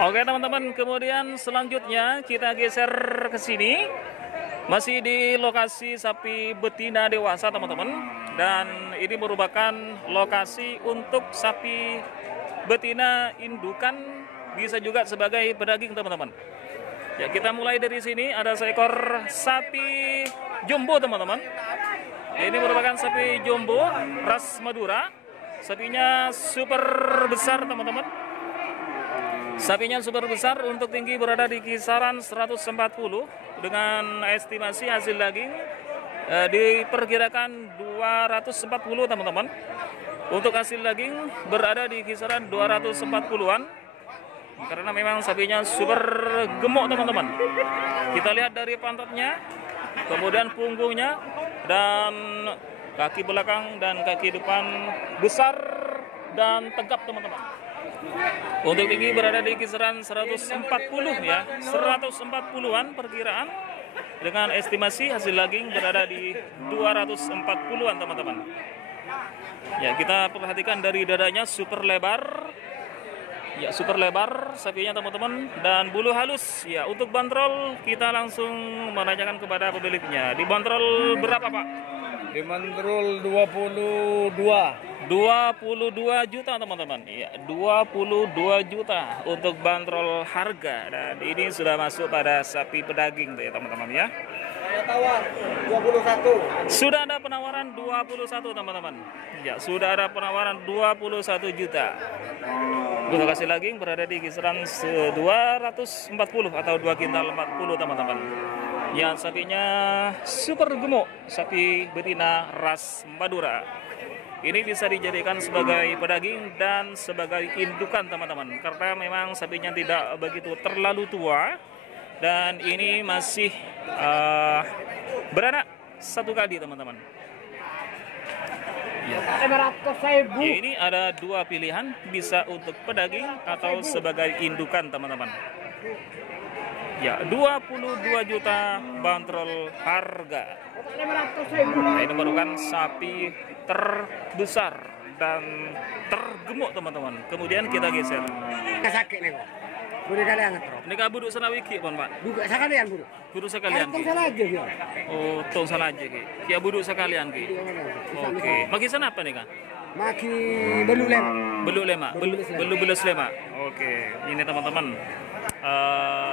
Oke teman-teman, kemudian selanjutnya kita geser ke sini. Masih di lokasi sapi betina dewasa teman-teman. Dan ini merupakan lokasi untuk sapi betina indukan, bisa juga sebagai pedaging teman-teman. Ya, kita mulai dari sini. Ada seekor sapi jumbo teman-teman. Ini merupakan sapi jumbo ras Madura. Sapinya super besar teman-teman. Sapinya super besar, untuk tinggi berada di kisaran 140 dengan estimasi hasil daging diperkirakan 240 teman-teman. Untuk hasil daging berada di kisaran 240-an karena memang sapinya super gemuk teman-teman. Kita lihat dari pantatnya, kemudian punggungnya dan kaki belakang dan kaki depan besar dan tegap teman-teman. Untuk tinggi berada di kisaran 140 ya, 140-an perkiraan dengan estimasi hasil daging berada di 240-an teman-teman. Ya, kita perhatikan dari dadanya super lebar. Ya, super lebar sapinya teman-teman, dan bulu halus. Ya, untuk bandrol kita langsung menanyakan kepada pemiliknya. Dibanderol berapa, Pak? Dibanderol 22 juta teman-teman. Ya, 22 juta untuk bandrol harga, dan ini sudah masuk pada sapi pedaging ya teman-teman ya. Saya tawar 21. Sudah ada penawaran 21 teman-teman. Ya, sudah ada penawaran 21 juta. Untuk hasil daging berada di kisaran 240 atau 2 kintal 40 teman-teman. Yang sapinya super gemuk, sapi betina ras Madura. Ini bisa dijadikan sebagai pedaging dan sebagai indukan teman-teman, karena memang sapinya tidak begitu terlalu tua dan ini masih beranak satu kali teman-teman. Ya. Ini ada dua pilihan, bisa untuk pedaging atau sebagai indukan teman-teman. Ya, 22 juta bandrol harga. Nah, ini merupakan sapi terbesar dan tergemuk teman-teman. Kemudian kita geser. Sakit nih kok. Budi kalian ngetrop. Ini kabuduk sana wiki pon Pak. Buka sekalian buru. Buduk sekalian. Tong salah aja dia. Oh, tong salah aja ki. Ya buduk sekalian ki. Oke. Maki sana apa nih Kak? Maki belu lema. Belu lema. Belu belas lema. Oke. Ini teman-teman.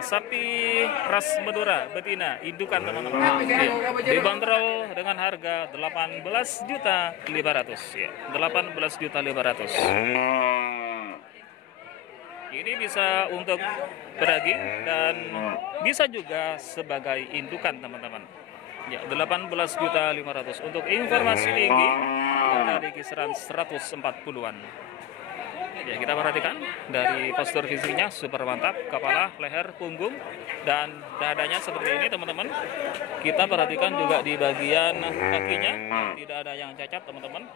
Sapi ras Madura betina indukan teman-teman. Dibanderol dengan harga 18.500.000 ya. 18.500.000. Ini bisa untuk pedaging dan bisa juga sebagai indukan teman-teman. Ya, 18.500.000. Untuk informasi tinggi ada di kisaran 140-an. Ya, kita perhatikan dari postur fisiknya super mantap, kepala, leher, punggung, dan dadanya seperti ini teman-teman. Kita perhatikan juga di bagian kakinya tidak ada yang cacat teman-teman.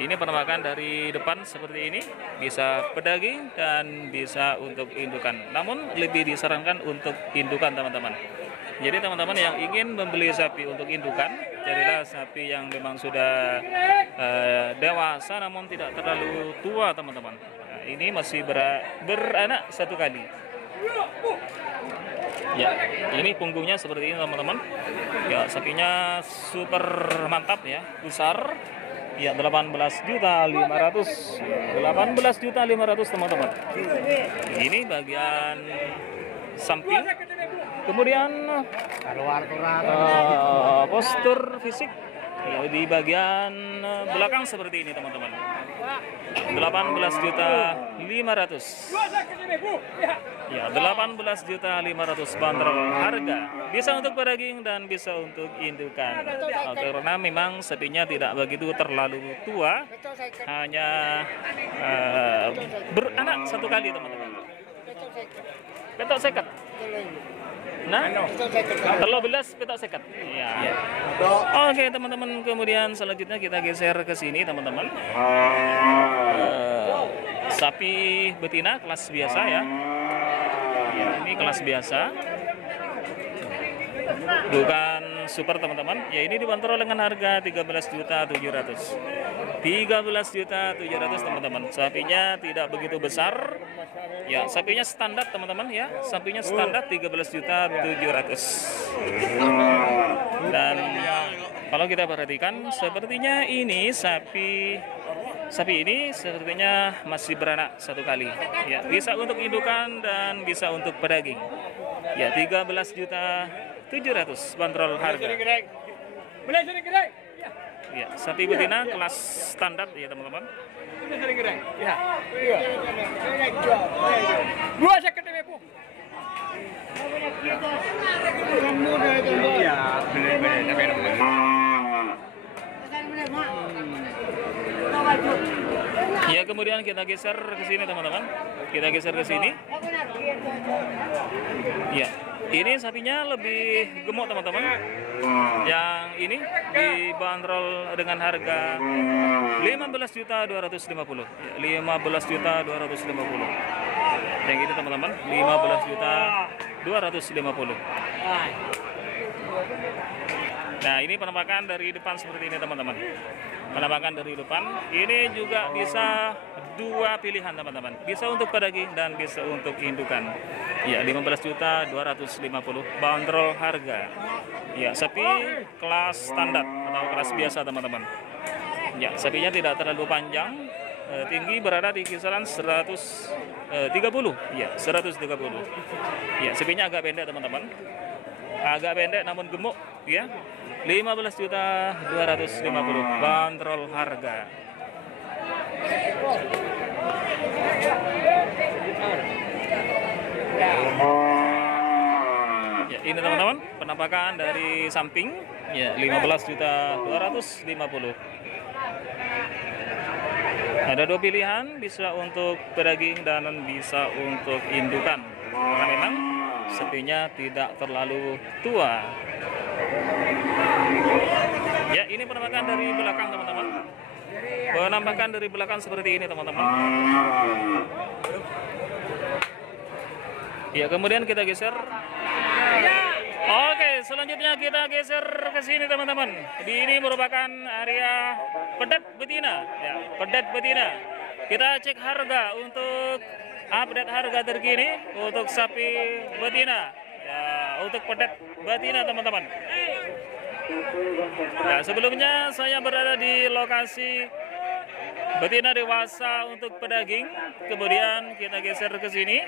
Ini penampakan dari depan seperti ini, bisa pedaging dan bisa untuk indukan. Namun lebih disarankan untuk indukan teman-teman. Jadi teman-teman yang ingin membeli sapi untuk indukan, carilah sapi yang memang sudah dewasa namun tidak terlalu tua teman-teman. Nah, ini masih beranak satu kali. Ya, ini punggungnya seperti ini teman-teman. Ya, sapinya super mantap ya, besar. Ya, 18.500.000. 18.500.000 teman-teman. Ini bagian samping. Kemudian postur fisik ya, di bagian belakang seperti ini teman-teman. 18.500.000. Ya, 18.500.000 bandrol harga. Bisa untuk pedaging dan bisa untuk indukan. Karena memang sapinya tidak begitu terlalu tua, hanya beranak satu kali teman-teman. Petok seket. Nah, telur belas petok seket. Ya. Oke teman-teman, kemudian selanjutnya kita geser ke sini teman-teman. Sapi betina kelas biasa ya. Ya, ini kelas biasa. Bukan super teman-teman. Ya ini dibanderol dengan harga 13.700.000. 13.700.000 teman-teman. Sapinya tidak begitu besar. Ya, sapinya standar teman-teman ya. Sapinya standar 13.700.000. Dan kalau kita perhatikan sepertinya ini sapi ini sepertinya masih beranak satu kali. Ya, bisa untuk indukan dan bisa untuk pedaging. Ya, 13.700.000 bandrol harga. Ya, sapi betina kelas standar ya teman-teman. Ya. Dua saya ketemu pun. Ya, Ya, kemudian kita geser ke sini teman-teman. Kita geser ke sini. Ya, ini sapinya lebih gemuk teman-teman. Yang ini dibanderol dengan harga 15.250. Ya, 15.250. Yang ini teman-teman 15.250. Nah, ini penampakan dari depan seperti ini teman-teman. Penampakan dari depan ini juga bisa dua pilihan teman-teman. Bisa untuk pedaging dan bisa untuk indukan. Ya, 15.250 bandrol harga. Ya, sapi kelas standar atau kelas biasa teman-teman. Ya, sapinya tidak terlalu panjang. Tinggi berada di kisaran 130. Ya, 130. Ya, sapinya agak pendek teman-teman. Agak pendek namun gemuk ya. 15.250 bandrol harga. Ya, ini teman-teman penampakan dari samping ya 15.250. Ada dua pilihan, bisa untuk pedaging dan bisa untuk indukan. Karena memang sapinya tidak terlalu tua. Ya, ini penampakan dari belakang teman-teman. Penampakan dari belakang seperti ini teman-teman. Ya, kemudian kita geser. Oke, selanjutnya kita geser ke sini teman-teman. Ini merupakan area pedet betina. Ya, pedet betina. Kita cek harga untuk update harga terkini untuk sapi betina. Ya, untuk pedet betina teman-teman. Nah, sebelumnya saya berada di lokasi betina dewasa untuk pedaging. Kemudian kita geser ke sini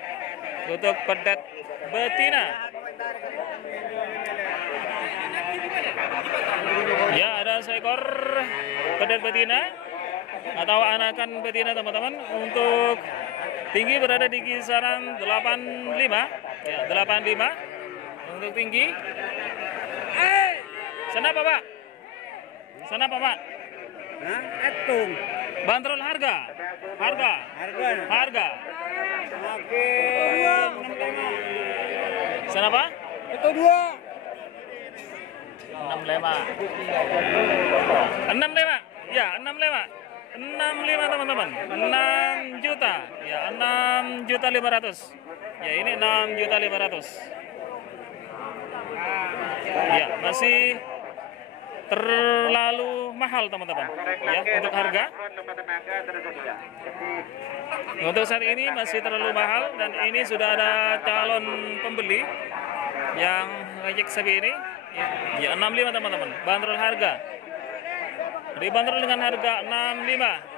untuk pedet betina. Ya, ada seekor pedet betina atau anakan betina teman-teman. Untuk tinggi berada di kisaran 85. Ya, 85 untuk tinggi. Sana apa Pak? Sana apa Pak? Hah? Etung. Bandrol harga. Harga. Makin. Sana apa? Itu dua. 65. 65. Ya, 65. 65 teman-teman. 6 juta. Ya, 6.500.000. Ya, ini 6.500.000. Ya, masih terlalu mahal teman-teman ya untuk harga. Untuk saat ini masih terlalu mahal dan ini sudah ada calon pembeli yang ngejek sapi ini ya 65 teman-teman. Bandrol harga dibanderol dengan harga 65.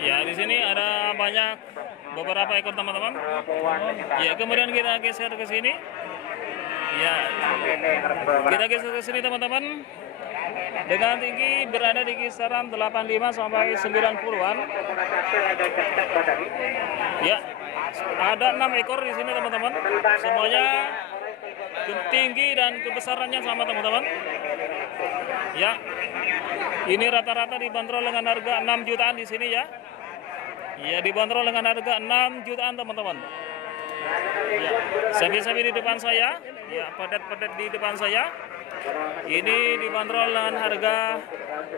Ya, di sini ada banyak beberapa ekor teman-teman. Ya, kemudian kita geser ke sini. Ya, kita geser ke sini teman-teman. Dengan tinggi berada di kisaran 85 sampai 90-an. Ya, ada 6 ekor di sini teman-teman. Semuanya tinggi dan kebesarannya sama teman-teman. Ya, ini rata-rata dibanderol dengan harga 6 jutaan di sini ya. Ya, dibanderol dengan harga 6 jutaan teman-teman. Ya, sapi-sapi di depan saya, ya padat-padat di depan saya. Ini dibanderol dengan harga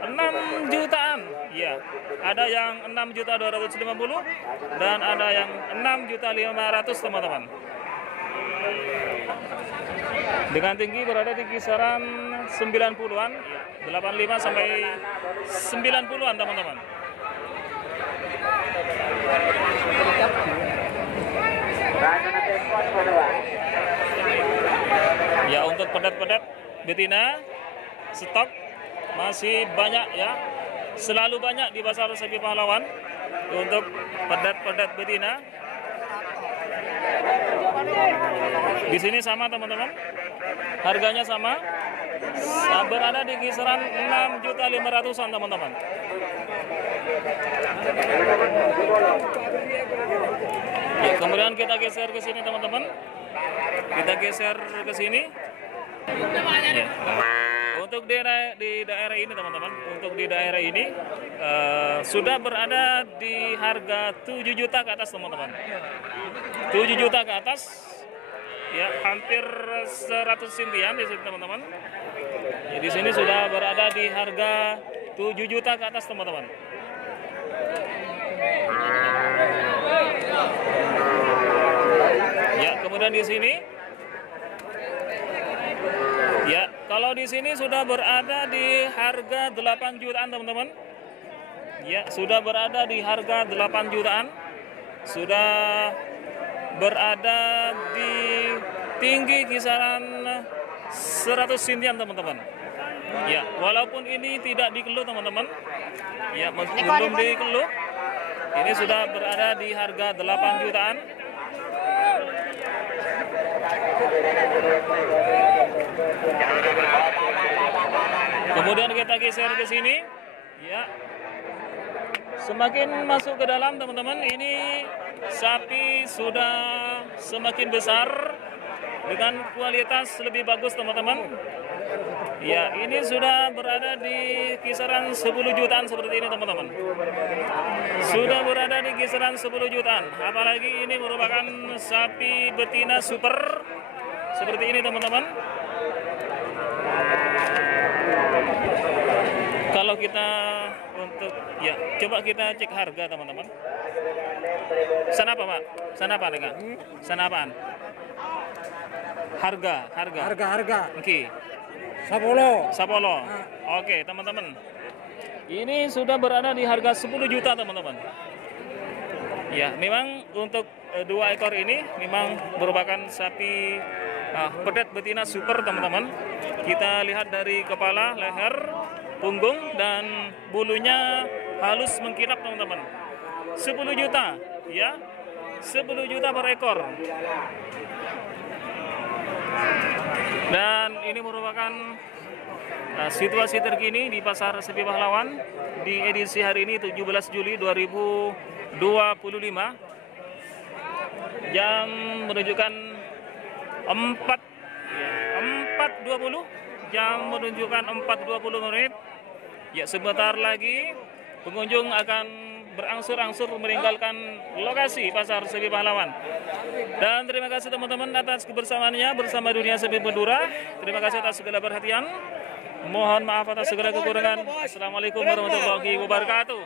6 jutaan. Ya, ada yang 6.250.000 dan ada yang 6.500.000 teman-teman. Dengan tinggi berada di kisaran 90-an, ya, 85 sampai 90-an teman-teman. Ya, untuk pedat-pedat betina stok masih banyak ya, selalu banyak di pasar sapi pahlawan untuk pedat-pedat betina. Di sini sama teman-teman, harganya sama, berada di kisaran 6.500.000-an teman-teman. Ya, kemudian kita geser ke sini teman-teman. Kita geser ke sini. Ya. Untuk di daerah ini teman-teman, untuk di daerah ini sudah berada di harga 7 juta ke atas teman-teman. 7 juta ke atas. Ya, hampir 100 sintian di sini teman-teman. Ya, di sini sudah berada di harga 7 juta ke atas teman-teman. Ya, kemudian di sini, ya kalau di sini sudah berada di harga 8 jutaan teman-teman. Ya, sudah berada di harga 8 jutaan, sudah berada di tinggi kisaran 100 sintian teman-teman. Ya, walaupun ini tidak dikeluh teman-teman. Ya, belum dikeluh. Ini sudah berada di harga 8 jutaan. Kemudian kita geser ke sini. Ya. Semakin masuk ke dalam teman-teman, ini sapi sudah semakin besar dengan kualitas lebih bagus teman-teman. Ya, ini sudah berada di kisaran 10 jutaan seperti ini teman-teman. Sudah berada di kisaran 10 jutaan. Apalagi ini merupakan sapi betina super seperti ini teman-teman. Kalau kita untuk, ya coba kita cek harga teman-teman. Sana apa Pak? Sana apa dengan? Sana apaan? Harga. Oke. Sapolo. Oke, teman-teman. Ini sudah berada di harga 10 juta teman-teman. Ya, memang untuk 2 ekor ini memang merupakan sapi pedat betina super teman-teman. Kita lihat dari kepala, leher, punggung dan bulunya halus mengkilap teman-teman. 10 juta, ya. 10 juta per ekor. Dan ini merupakan situasi terkini di Pasar Sapi Pahlawan di edisi hari ini 17 Juli 2025. Jam menunjukkan 4.20, jam menunjukkan 4.20 menit. Ya, sebentar lagi pengunjung akan berangsur-angsur meninggalkan lokasi Pasar Sapi Pahlawan. Dan terima kasih teman-teman atas kebersamaannya bersama Dunia Sapi Madura. Terima kasih atas segala perhatian. Mohon maaf atas segala kekurangan. Assalamualaikum warahmatullahi wabarakatuh.